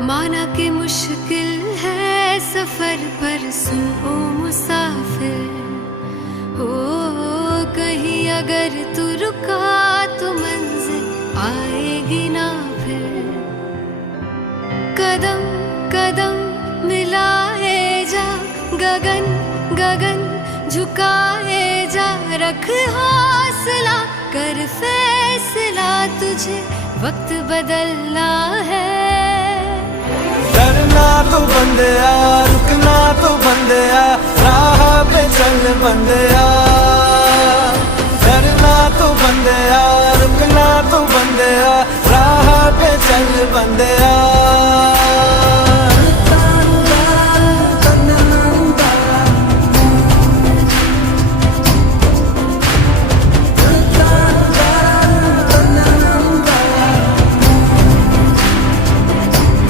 माना कि मुश्किल है सफर पर सुन ओ मुसाफिर, हो कहीं अगर तू रुका तो मंजिल आएगी ना फिर। कदम कदम मिलाए जा, गगन गगन झुकाए जा, रख हौसला कर फैसला, तुझे वक्त बदलना है। डरना तो बंदिया, रुकना तो बंदिया, राह पे चल बंदिया। डरना तो बंदिया, रुकना तो बंदिया, राह पे चल बंदिया।